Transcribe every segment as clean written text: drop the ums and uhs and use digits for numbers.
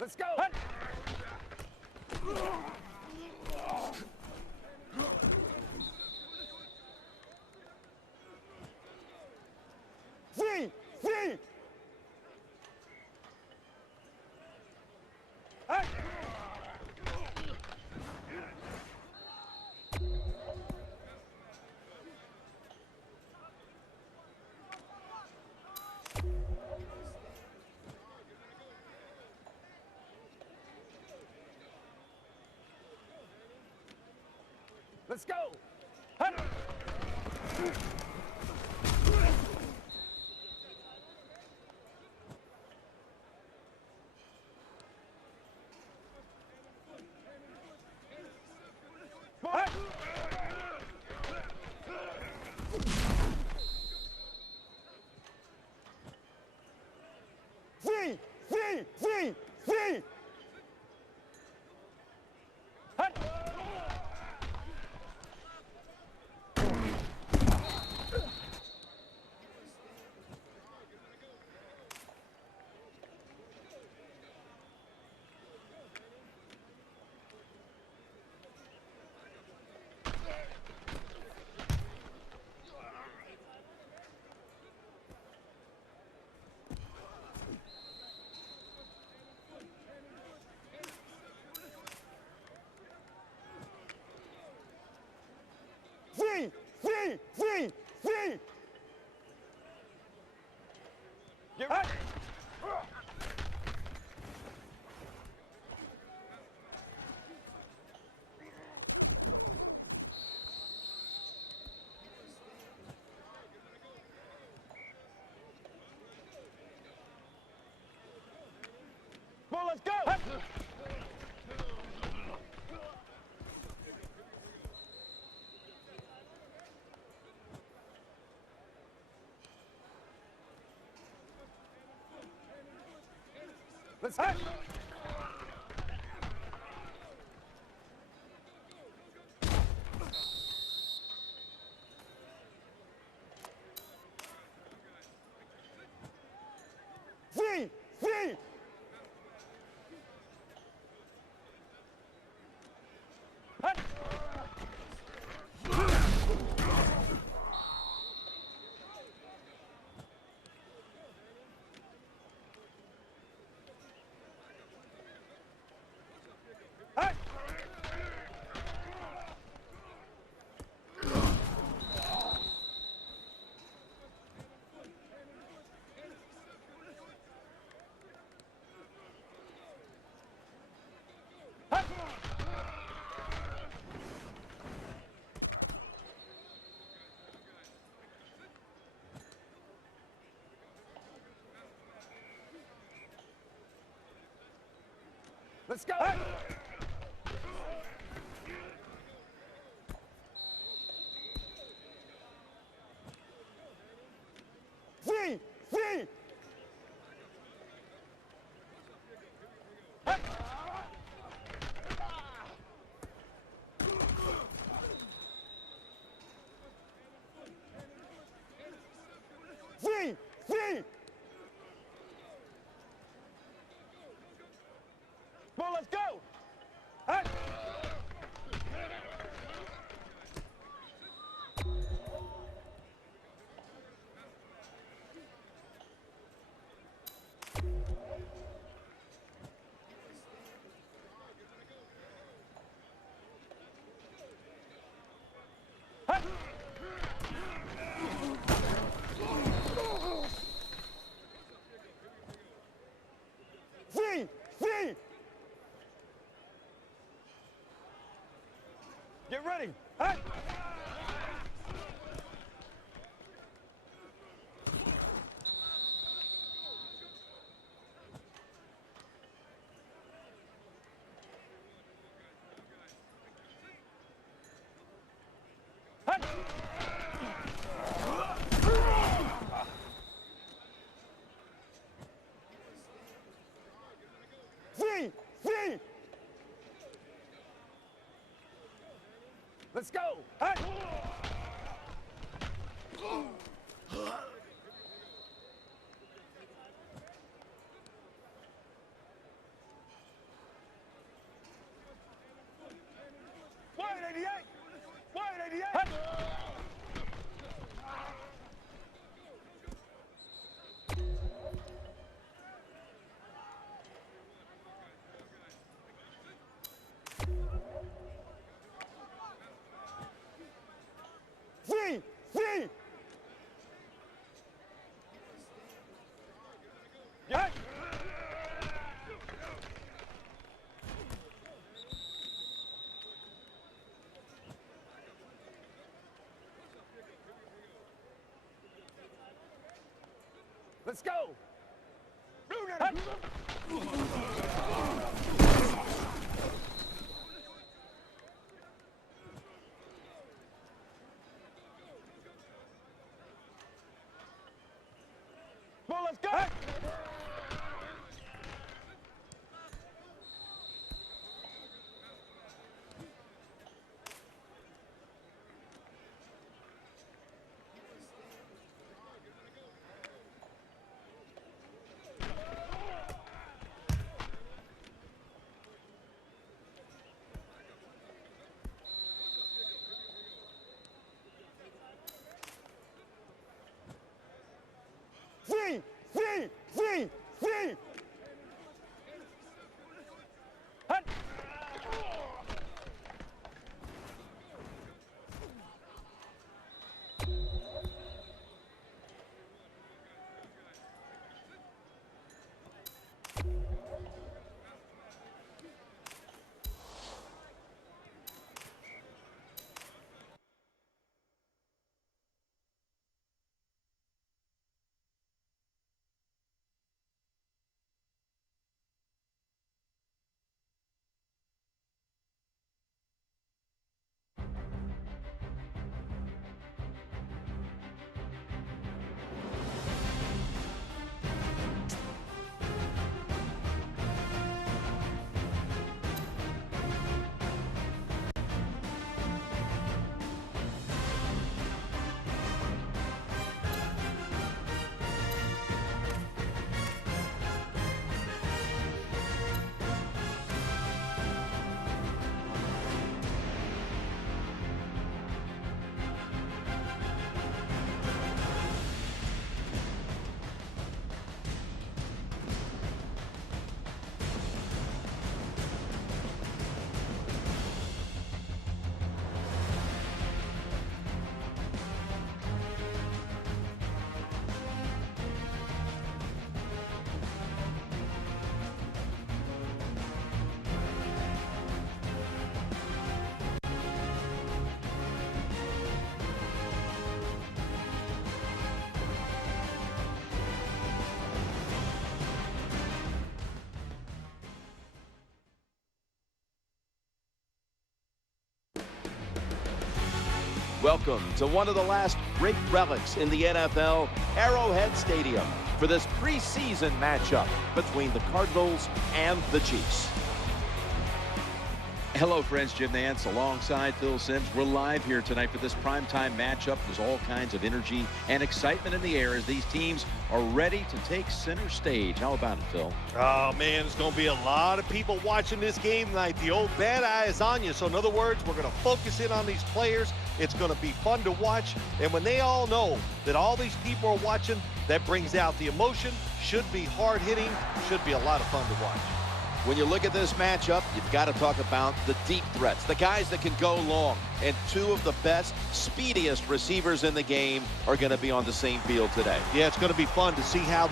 Let's go. Hunt. Three. Hunt. Let's go. Hunt. Hunt. Three. Hunt. Three. Get ready. Well, let's go. Hunt. Let's hunt. Three. Hunt. Hunt. Let's go. Hunt. Three. Hunt. Three. Well, let's go. Hunt. Hunt. Three. Get ready. Hunt. Hunt. Three. Let's go. Hunt. 88. Wide 88. Hey. V. V. Hey. Let's go. Hey. Well, let's go. Hey. V. V. V. V. Hey. Welcome to one of the last great relics in the NFL, Arrowhead Stadium, for this preseason matchup between the Cardinals and the Chiefs. Hello, friends. Jim Nance alongside Phil Simms. We're live here tonight for this primetime matchup. There's all kinds of energy and excitement in the air as these teams are ready to take center stage. How about it, Phil? Oh, man, there's going to be a lot of people watching this game tonight. The old bad eye is on you. So, in other words, we're going to focus in on these players. It's going to be fun to watch. And when they all know that all these people are watching, that brings out the emotion. Should be hard-hitting. Should be a lot of fun to watch. When you look at this matchup, you've got to talk about the deep threats, the guys that can go long. And two of the best, speediest receivers in the game are going to be on the same field today. Yeah, it's going to be fun to see how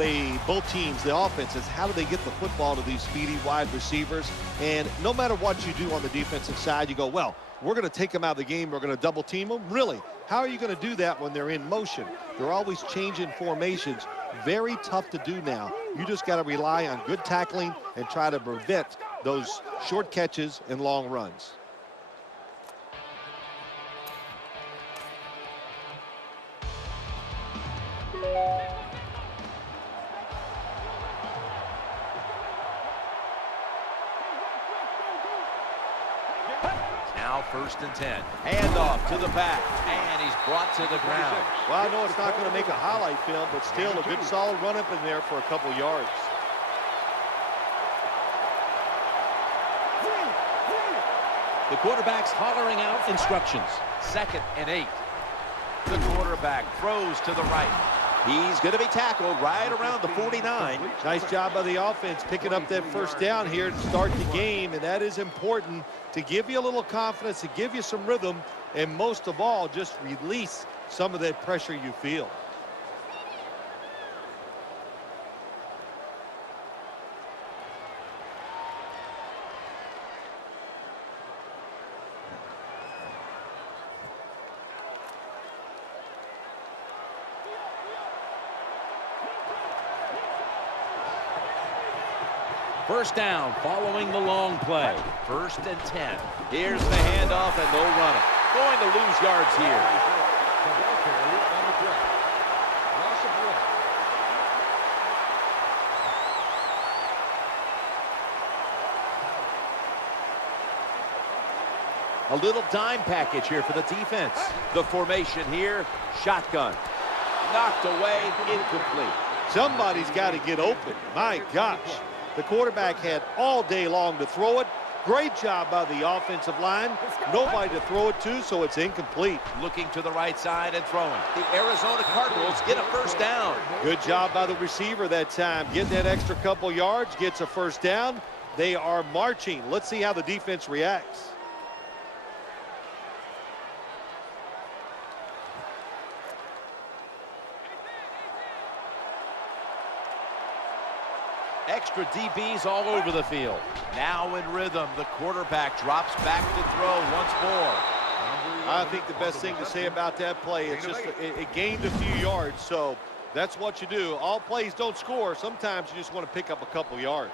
both teams, the offenses, how do they get the football to these speedy wide receivers. And no matter what you do on the defensive side, you go, well, we're going to take them out of the game. We're going to double team them. Really, how are you going to do that when they're in motion? They're always changing formations. Very tough to do now. You just got to rely on good tackling and try to prevent those short catches and long runs. Now 1st and 10. Handoff to the back, and he's brought to the ground. Well, I know it's not going to make a highlight film, but still a good solid run up in there for a couple yards. The quarterback's hollering out instructions. 2nd and 8. The quarterback throws to the right. He's going to be tackled right around the 49. Nice job by the offense picking up that first down here to start the game, and that is important to give you a little confidence, to give you some rhythm, and most of all, just release some of that pressure you feel. First down following the long play. 1st and 10. Here's the handoff and no running. Going to lose yards here. A little dime package here for the defense. The formation here, shotgun. Knocked away, incomplete. Somebody's got to get open. My gosh. The quarterback had all day long to throw it. Great job by the offensive line. Nobody to throw it to, so it's incomplete. Looking to the right side and throwing. The Arizona Cardinals get a first down. Good job by the receiver that time. Getting that extra couple yards, gets a first down. They are marching. Let's see how the defense reacts. Extra DBs all over the field. Now in rhythm, the quarterback drops back to throw once more. I think the best thing to say about that play is just it gained a few yards, so that's what you do. All plays don't score. Sometimes you just want to pick up a couple yards.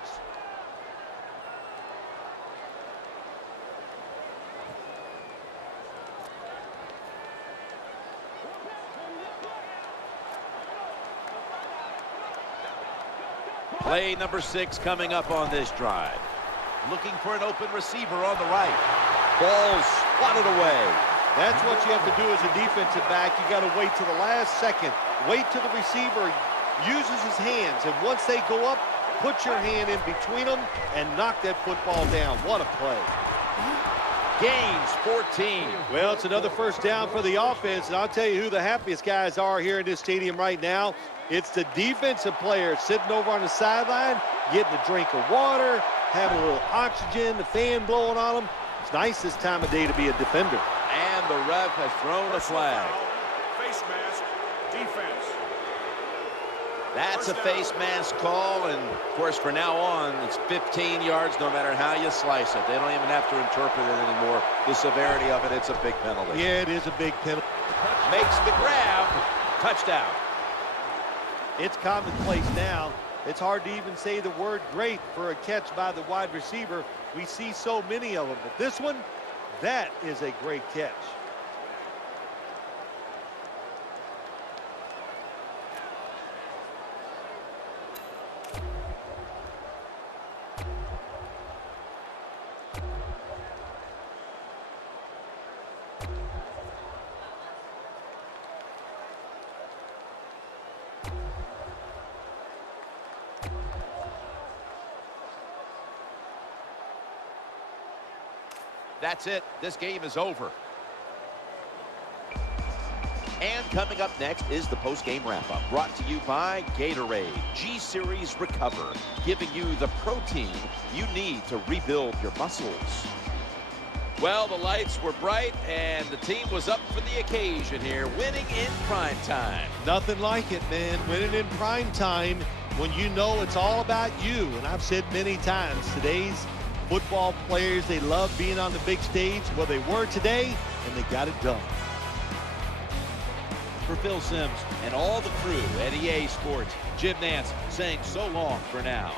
Play number 6 coming up on this drive. Looking for an open receiver on the right. Ball swatted away. That's what you have to do as a defensive back. You got to wait to the last second. Wait till the receiver uses his hands, and once they go up, put your hand in between them and knock that football down. What a play. Gains 14. Well, it's another first down for the offense, and I'll tell you who the happiest guys are here in this stadium right now. It's the defensive players sitting over on the sideline, getting a drink of water, having a little oxygen, the fan blowing on them. It's nice this time of day to be a defender. And the ref has thrown a flag. Face mask, defense. That's a face mask call, and of course from now on it's 15 yards no matter how you slice it. They don't even have to interpret it anymore. The severity of it, it's a big penalty. Yeah, it is a big penalty. Makes the grab. Touchdown. It's commonplace now. It's hard to even say the word great for a catch by the wide receiver. We see so many of them, but this one, that is a great catch. That's it. This game is over. And coming up next is the post-game wrap-up, brought to you by Gatorade G-Series Recover, giving you the protein you need to rebuild your muscles. Well, the lights were bright, and the team was up for the occasion here, winning in prime time. Nothing like it, man. Winning in prime time when you know it's all about you. And I've said many times, today's football players, they love being on the big stage. Well, they were today, and they got it done. For Phil Simms and all the crew at EA Sports, Jim Nantz saying so long for now.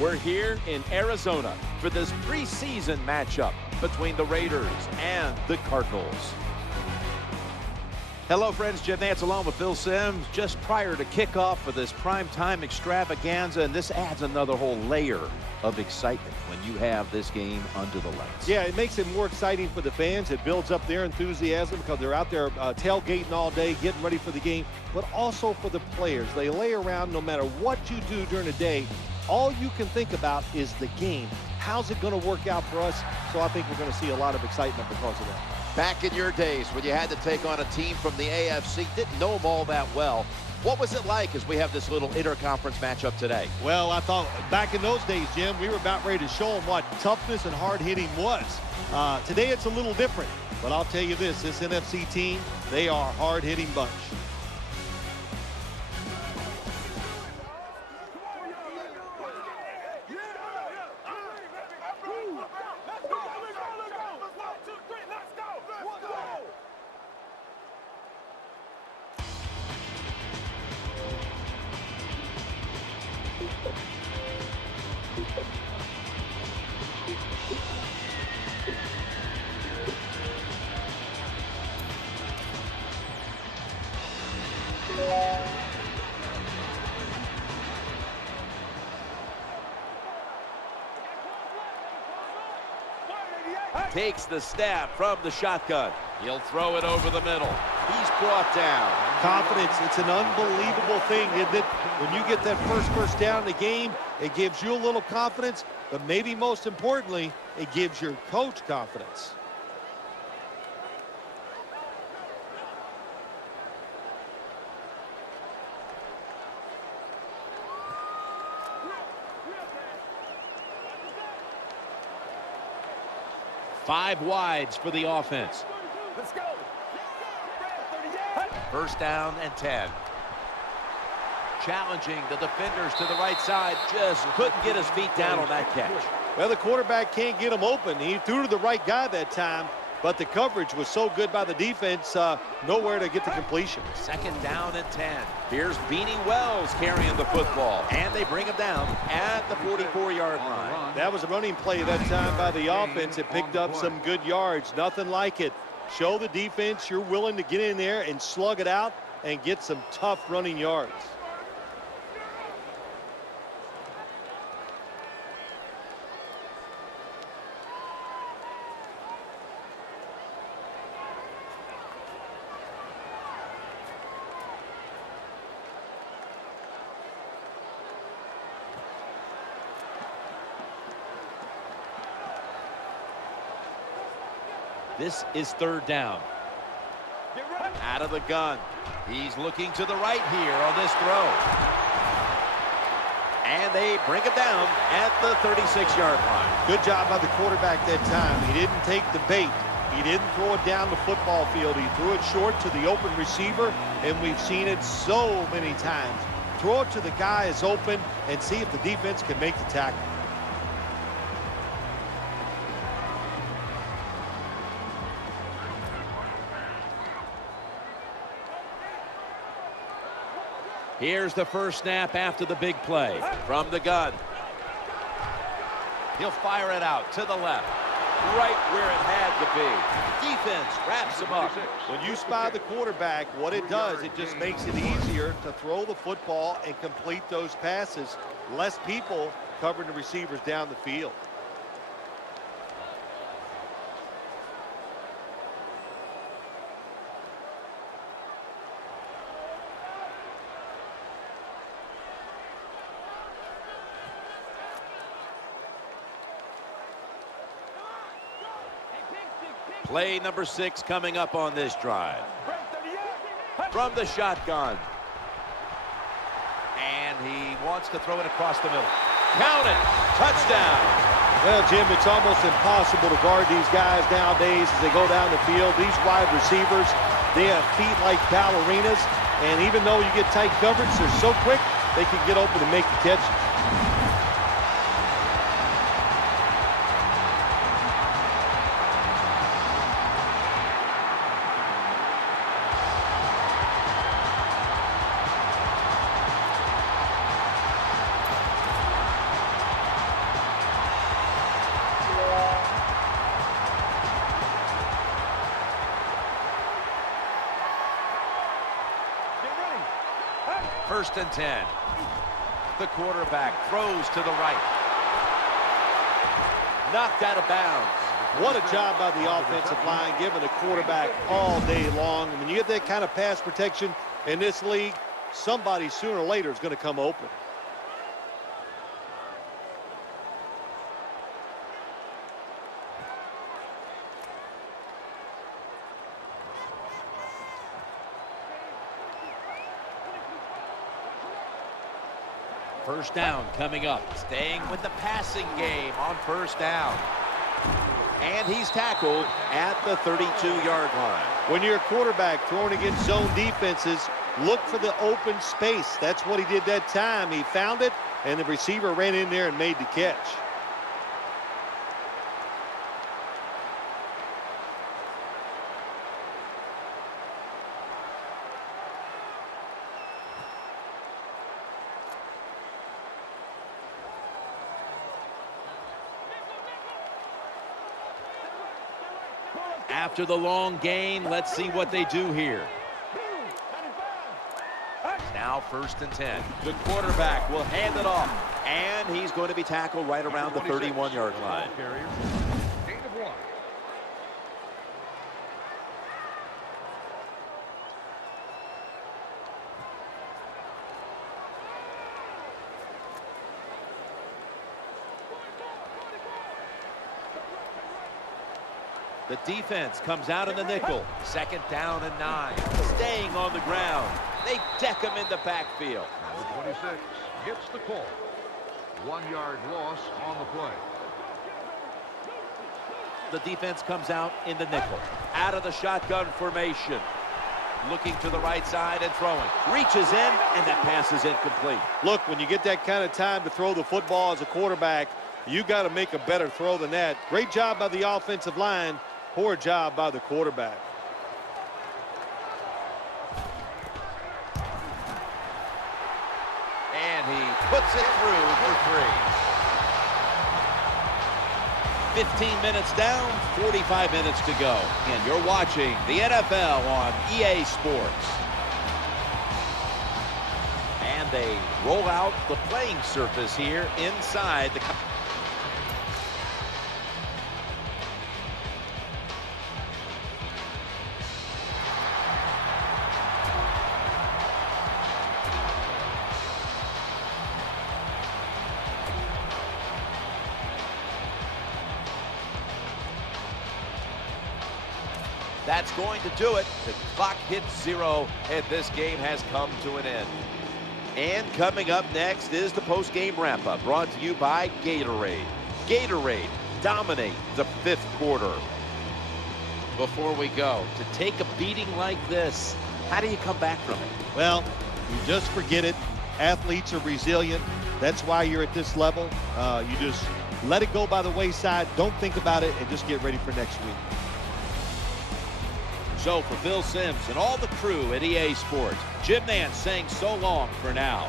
We're here in Arizona for this preseason matchup between the Raiders and the Cardinals. Hello, friends. Jim Nantz along with Phil Simms just prior to kickoff for this primetime extravaganza, and this adds another whole layer of excitement when you have this game under the lights. Yeah, it makes it more exciting for the fans. It builds up their enthusiasm because they're out there tailgating all day, getting ready for the game, but also for the players. They lay around no matter what you do during the day. All you can think about is the game. How's it going to work out for us? So I think we're going to see a lot of excitement because of that. Back in your days when you had to take on a team from the AFC, didn't know them all that well. What was it like as we have this little interconference matchup today? Well, I thought back in those days, Jim, we were about ready to show them what toughness and hard hitting was. Today it's a little different, but I'll tell you this NFC team, they are a hard hitting bunch. Takes the snap from the shotgun. He'll throw it over the middle. He's brought down. Confidence, it's an unbelievable thing, isn't it? When you get that first down in the game, it gives you a little confidence, but maybe most importantly, it gives your coach confidence. Five wides for the offense. Let's go. First down and 10. Challenging the defenders to the right side. Just couldn't get his feet down on that catch. Well, the quarterback can't get him open. He threw to the right guy that time, but the coverage was so good by the defense, nowhere to get the completion. Second down and 10. Here's Beanie Wells carrying the football, and they bring him down at the 44-yard line. That was a running play that time by the offense. It picked up some good yards. Nothing like it. Show the defense you're willing to get in there and slug it out and get some tough running yards. This is third down. Out of the gun. He's looking to the right here on this throw. And they bring him down at the 36-yard line. Good job by the quarterback that time. He didn't take the bait. He didn't throw it down the football field. He threw it short to the open receiver, and we've seen it so many times. Throw it to the guy is open and see if the defense can make the tackle. Here's the first snap after the big play. From the gun. He'll fire it out to the left. Right where it had to be. Defense wraps him up. When you spy the quarterback, what it does, it just makes it easier to throw the football and complete those passes. Less people covering the receivers down the field. Play number 6 coming up on this drive. From the shotgun. And he wants to throw it across the middle. Count it. Touchdown. Well, Jim, it's almost impossible to guard these guys nowadays as they go down the field. These wide receivers, they have feet like ballerinas. And even though you get tight coverage, they're so quick, they can get open and make the catch. First and 10. The quarterback throws to the right. Knocked out of bounds. What a job by the offensive line, giving the quarterback all day long. And when you get that kind of pass protection in this league, somebody sooner or later is going to come open. First down coming up. Staying with the passing game on first down. And he's tackled at the 32-yard line. When you're a quarterback throwing against zone defenses, look for the open space. That's what he did that time. He found it, and the receiver ran in there and made the catch. After the long gain, let's see what they do here. Now first and 10. The quarterback will hand it off. And he's going to be tackled right around the 31-yard line. Gain of 1. The defense comes out in the nickel. Second down and 9. Staying on the ground. They deck him in the backfield. Number 26 gets the call. 1-yard loss on the play. The defense comes out in the nickel. Out of the shotgun formation. Looking to the right side and throwing. Reaches in, and that pass is incomplete. Look, when you get that kind of time to throw the football as a quarterback, you got to make a better throw than that. Great job by the offensive line. Poor job by the quarterback. And he puts it through for 3. 15 minutes down, 45 minutes to go. And you're watching the NFL on EA Sports. And they roll out the playing surface here inside the... That's going to do it. The clock hits 0, and this game has come to an end. And coming up next is the post-game wrap-up, brought to you by Gatorade. Gatorade, dominate the 5th quarter. Before we go, to take a beating like this, how do you come back from it? Well, you just forget it. Athletes are resilient. That's why you're at this level. You just let it go by the wayside. Don't think about it, and just get ready for next week. So for Phil Simms and all the crew at EA Sports, Jim Nantz saying so long for now.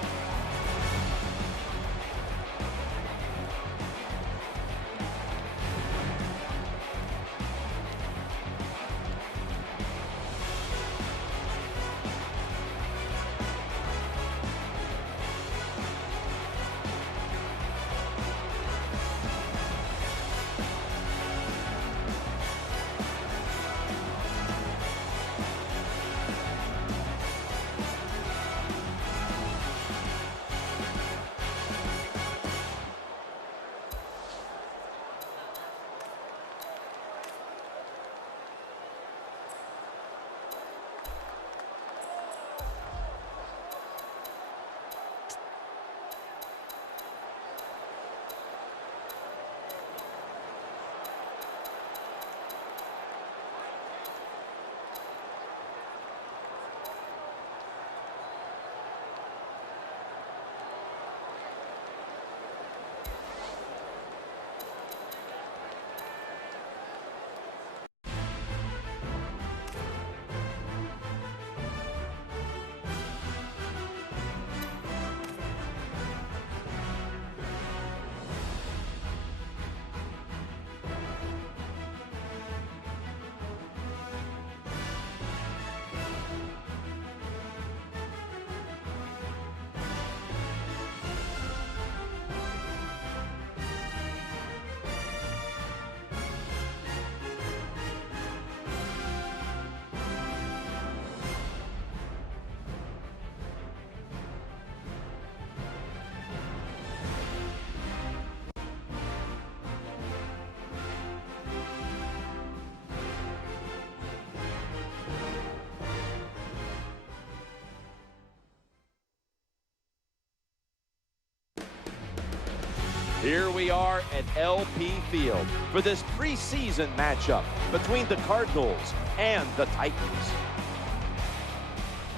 Here we are at LP Field for this preseason matchup between the Cardinals and the Titans.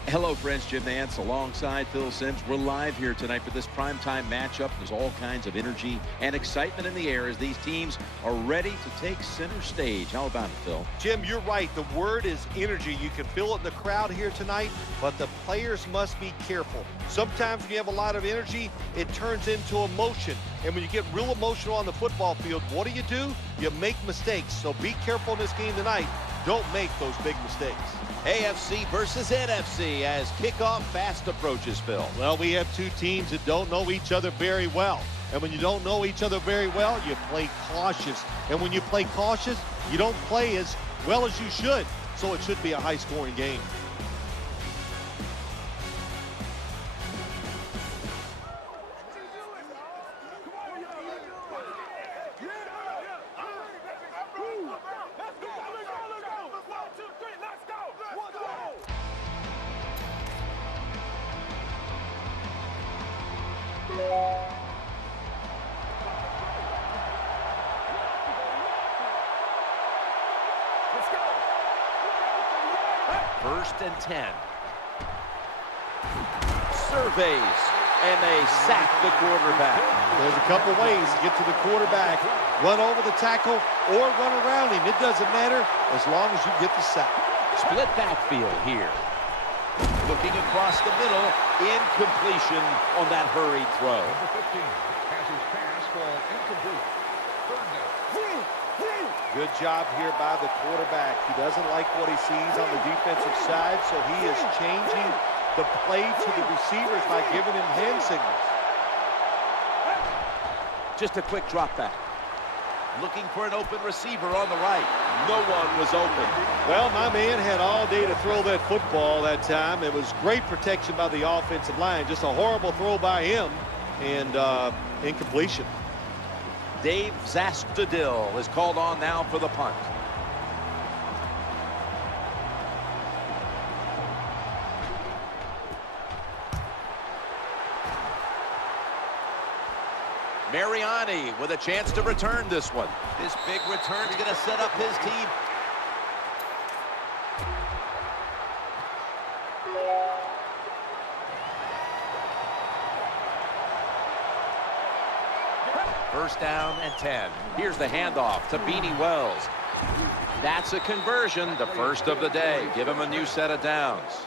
Hello, friends. Jim Nantz alongside Phil Simms. We're live here tonight for this primetime matchup. There's all kinds of energy and excitement in the air as these teams are ready to take center stage. How about it, Phil? Jim, you're right. The word is energy. You can feel it in the crowd here tonight, but the players must be careful. Sometimes when you have a lot of energy, it turns into emotion. And when you get real emotional on the football field, what do? You make mistakes. So be careful in this game tonight. Don't make those big mistakes. AFC versus NFC as kickoff fast approaches, Phil. Well, we have two teams that don't know each other very well. And when you don't know each other very well, you play cautious. And when you play cautious, you don't play as well as you should. So it should be a high-scoring game. First and 10. Surveys, and they sack the quarterback. There's a couple ways to get to the quarterback. Run over the tackle or run around him. It doesn't matter as long as you get the sack. Split backfield here. Looking across the middle, incompletion on that hurried throw. Number 15 has his pass fall incomplete. Third down. Good job here by the quarterback. He doesn't like what he sees on the defensive side, so he is changing the play to the receivers by giving him hand signals. Just a quick drop back. Looking for an open receiver on the right. No one was open. Well, my man had all day to throw that football that time. It was great protection by the offensive line. Just a horrible throw by him and incompletion. Dave Zastudil is called on now for the punt. Mariani with a chance to return this one. This big return is going to set up his team. First down and 10. Here's the handoff to Beanie Wells. That's a conversion, the first of the day. Give him a new set of downs.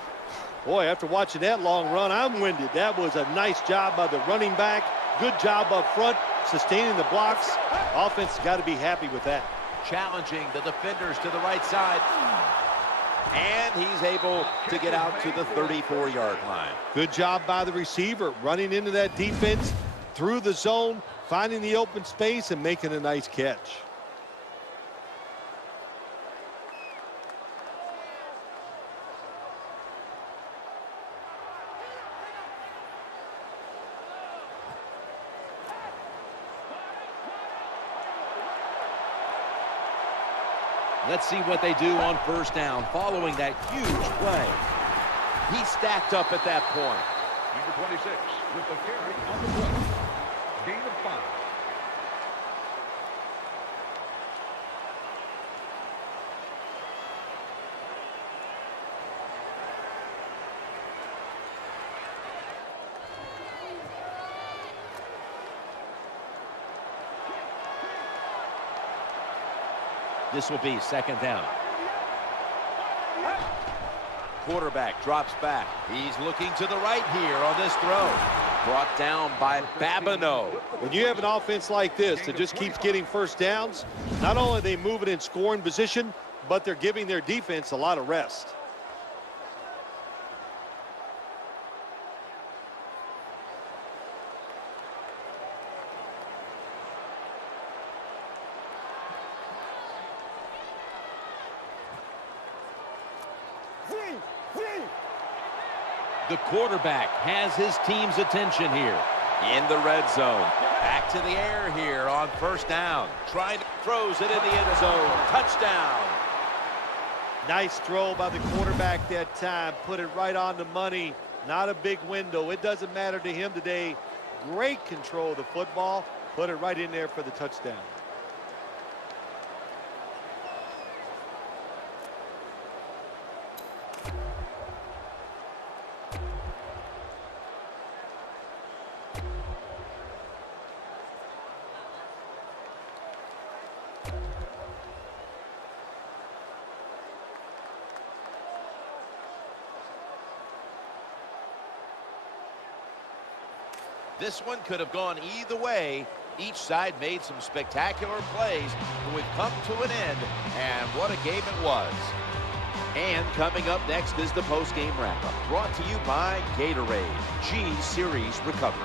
Boy, after watching that long run, I'm winded. That was a nice job by the running back. Good job up front, sustaining the blocks. Offense has got to be happy with that. Challenging the defenders to the right side. And he's able to get out to the 34-yard line. Good job by the receiver, running into that defense, through the zone, finding the open space and making a nice catch. Let's see what they do on first down following that huge play. He stacked up at that point. Number 26 with the carry on the play. Gain of 5. This will be second down. Quarterback drops back. He's looking to the right here on this throw. Brought down by Babineau. When you have an offense like this that just keeps getting first downs, not only are they moving in scoring position, but they're giving their defense a lot of rest. The quarterback has his team's attention here in the red zone. Back to the air here on first down. Throws it in the end zone. Touchdown. Nice throw by the quarterback that time. Put it right on the money. Not a big window. It doesn't matter to him today. Great control of the football. Put it right in there for the touchdown. This one could have gone either way. Each side made some spectacular plays, but we've come to an end, and what a game it was. And coming up next is the post-game wrap-up, brought to you by Gatorade, G-Series Recover.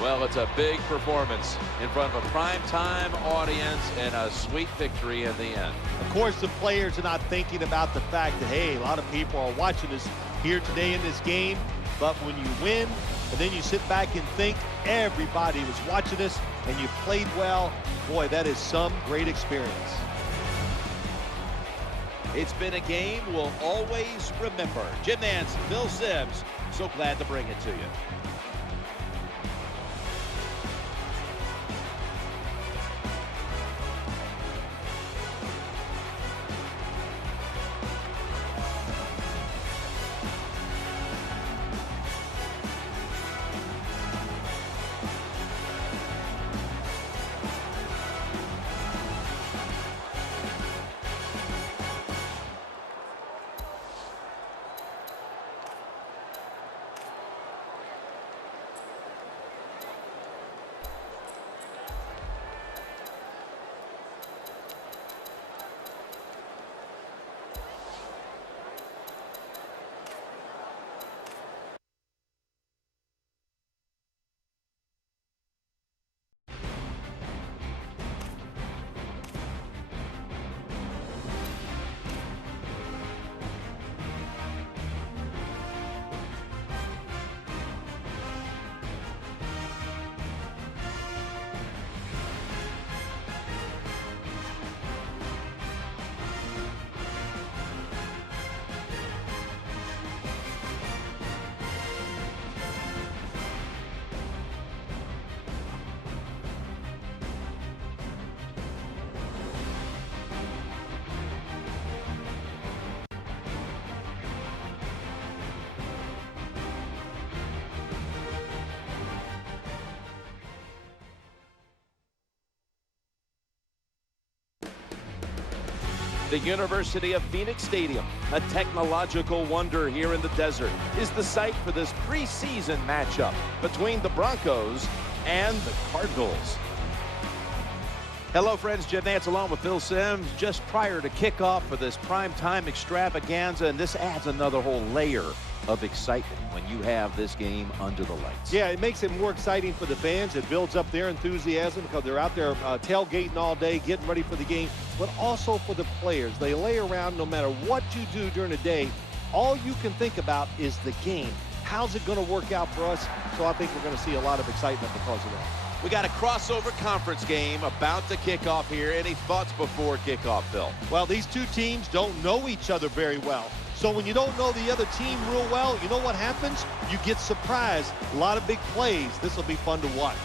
Well, it's a big performance in front of a primetime audience and a sweet victory in the end. Of course, the players are not thinking about the fact that, hey, a lot of people are watching us here today in this game. But when you win, and then you sit back and think everybody was watching us and you played well, boy, that is some great experience. It's been a game we'll always remember. Jim Nance, Phil Simms, so glad to bring it to you. The University of Phoenix Stadium, a technological wonder here in the desert, is the site for this preseason matchup between the Broncos and the Cardinals. Hello, friends. Jim Nance along with Phil Simms just prior to kickoff for this primetime extravaganza, and this adds another whole layer of excitement when you have this game under the lights. Yeah, it makes it more exciting for the fans. It builds up their enthusiasm because they're out there tailgating all day, getting ready for the game, but also for the players. They lay around no matter what you do during the day. All you can think about is the game. How's it going to work out for us? So I think we're going to see a lot of excitement because of that. We got a crossover conference game about to kick off here. Any thoughts before kickoff, Phil? Well, these two teams don't know each other very well. So when you don't know the other team real well, you know what happens? You get surprised. A lot of big plays. This will be fun to watch.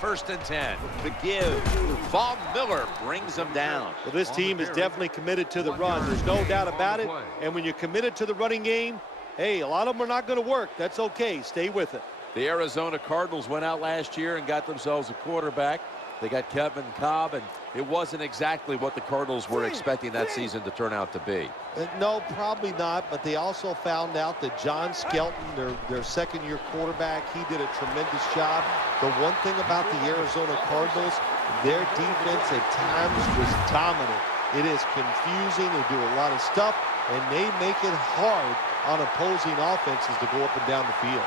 First and 10. The give. Von Miller brings them down. Well, this team is definitely committed to the run. There's no doubt about it. And when you're committed to the running game, hey, a lot of them are not going to work. That's okay. Stay with it. The Arizona Cardinals went out last year and got themselves a quarterback. They got Kevin Cobb, and it wasn't exactly what the Cardinals were expecting that season to turn out to be. No, probably not, but they also found out that John Skelton, their second-year quarterback, he did a tremendous job. The one thing about the Arizona Cardinals, their defense at times was dominant. It is confusing. They do a lot of stuff, and they make it hard on opposing offenses to go up and down the field.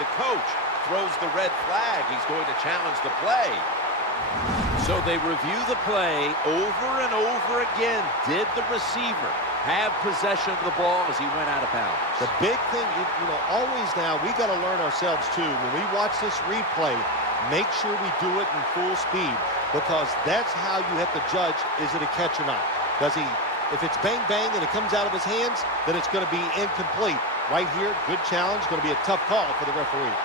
The coach throws the red flag. He's going to challenge the play. So they review the play over and over again. Did the receiver have possession of the ball as he went out of bounds? The big thing, you know, always now, we got to learn ourselves too. When we watch this replay, make sure we do it in full speed, because that's how you have to judge, is it a catch or not? Does he, if it's bang bang and it comes out of his hands, then it's going to be incomplete. Right here, good challenge, going to be a tough call for the referee.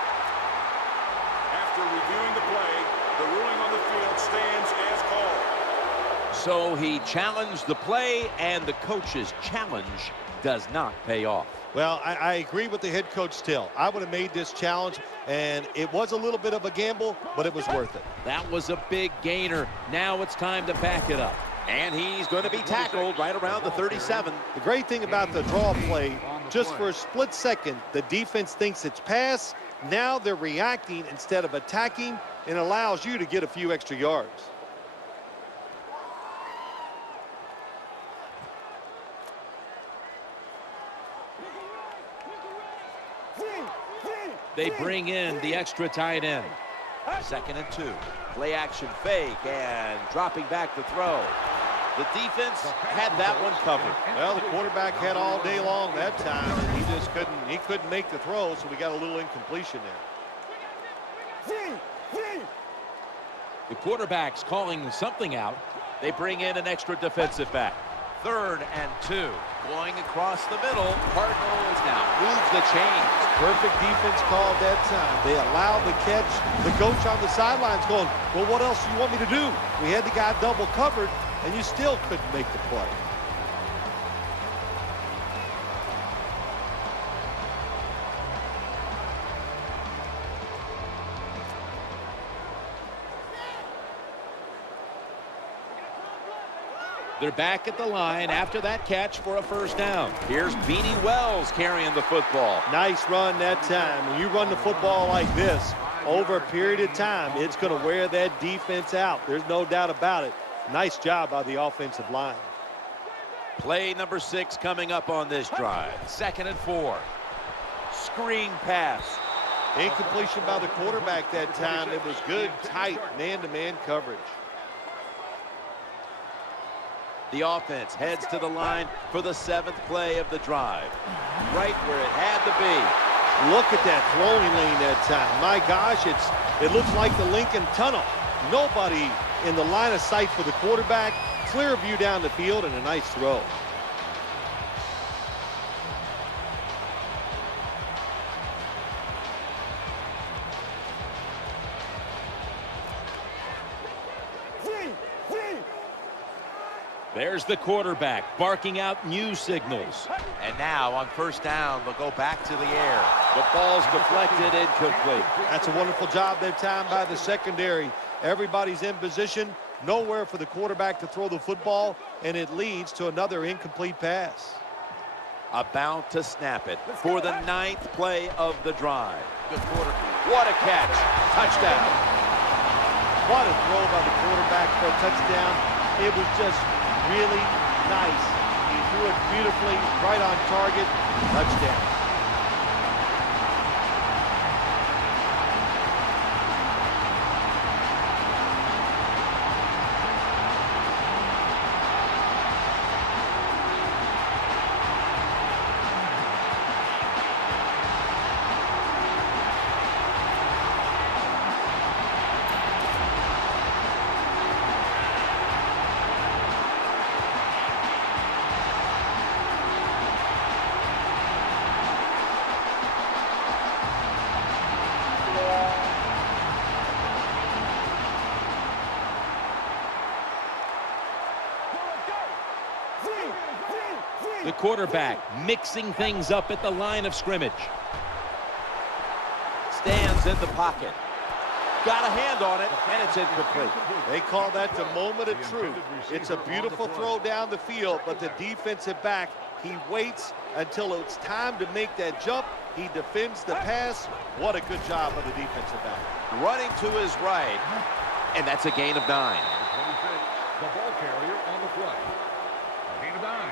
After reviewing the play, the ruling on the field stands as called. So he challenged the play, and the coach's challenge does not pay off. Well, I agree with the head coach still. I would have made this challenge, and it was a little bit of a gamble, but it was worth it. That was a big gainer. Now it's time to back it up. And he's going to be tackled right around the 37. The great thing about the draw play, just for a split second, the defense thinks it's pass. Now they're reacting instead of attacking, and allows you to get a few extra yards. They bring in the extra tight end. 2nd and 2. Play action fake and dropping back to throw. The defense had that one covered. Well, the quarterback had all day long that time, and he couldn't make the throw, so we got a little incompletion there. The quarterback's calling something out. They bring in an extra defensive back. 3rd and 2. Going across the middle. Cardinals now move the chains. Perfect defense call that time. They allowed the catch. The coach on the sidelines going, well, what else do you want me to do? We had the guy double covered, and you still couldn't make the play. They're back at the line after that catch for a first down. Here's Beanie Wells carrying the football. Nice run that time. When you run the football like this over a period of time, it's going to wear that defense out. There's no doubt about it. Nice job by the offensive line. Play number 6 coming up on this drive. 2nd and 4. Screen pass. Incompletion by the quarterback that time. It was good, tight, man-to-man coverage. The offense heads to the line for the 7th play of the drive. Right where it had to be. Look at that throwing lane that time. My gosh, it looks like the Lincoln Tunnel. Nobody in the line of sight for the quarterback. Clear view down the field and a nice throw. There's the quarterback barking out new signals. And now on first down, they'll go back to the air. The ball's deflected, incomplete. That's a wonderful job that time by the secondary. Everybody's in position, nowhere for the quarterback to throw the football, and it leads to another incomplete pass. About to snap it for the 9th play of the drive. Good quarter. What a catch. Touchdown. What a throw by the quarterback for a touchdown. It was just really nice. He threw it beautifully, right on target. Touchdown. The quarterback mixing things up at the line of scrimmage. Stands in the pocket. Got a hand on it, and it's incomplete. They call that the moment of truth. It's a beautiful throw down the field, but the defensive back, he waits until it's time to make that jump. He defends the pass. What a good job by the defensive back. Running to his right, and that's a gain of 9. The ball carrier on the play. Gain of 9.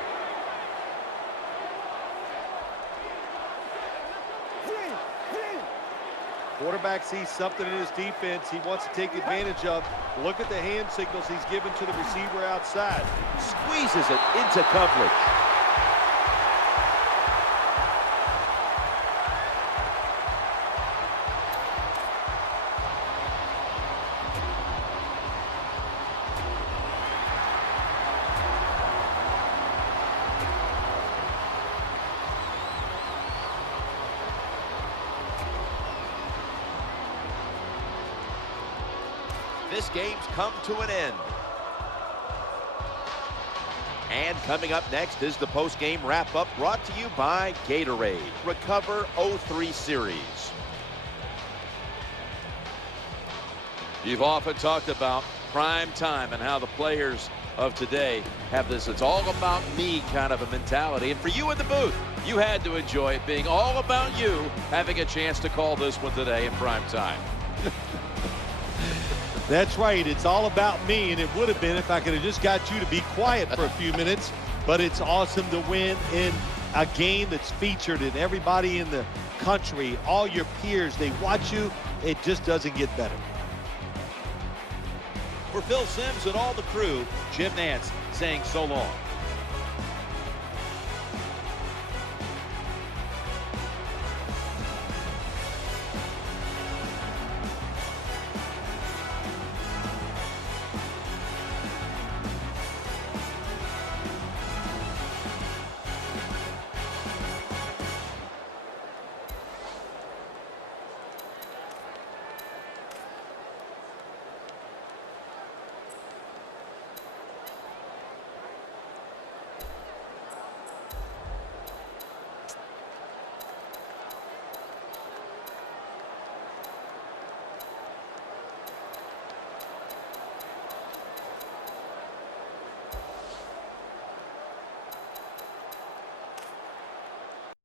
Quarterback sees something in his defense he wants to take advantage of. Look at the hand signals he's given to the receiver outside. Squeezes it into coverage. This game's come to an end. And coming up next is the post-game wrap-up brought to you by Gatorade. Recover 03 Series. You've often talked about prime time and how the players of today have this "it's all about me" kind of a mentality. And for you in the booth, you had to enjoy it being all about you, having a chance to call this one today in prime time. That's right. It's all about me, and it would have been if I could have just got you to be quiet for a few minutes. But it's awesome to win in a game that's featured in everybody in the country. All your peers, they watch you. It just doesn't get better. For Phil Simms and all the crew, Jim Nantz saying so long.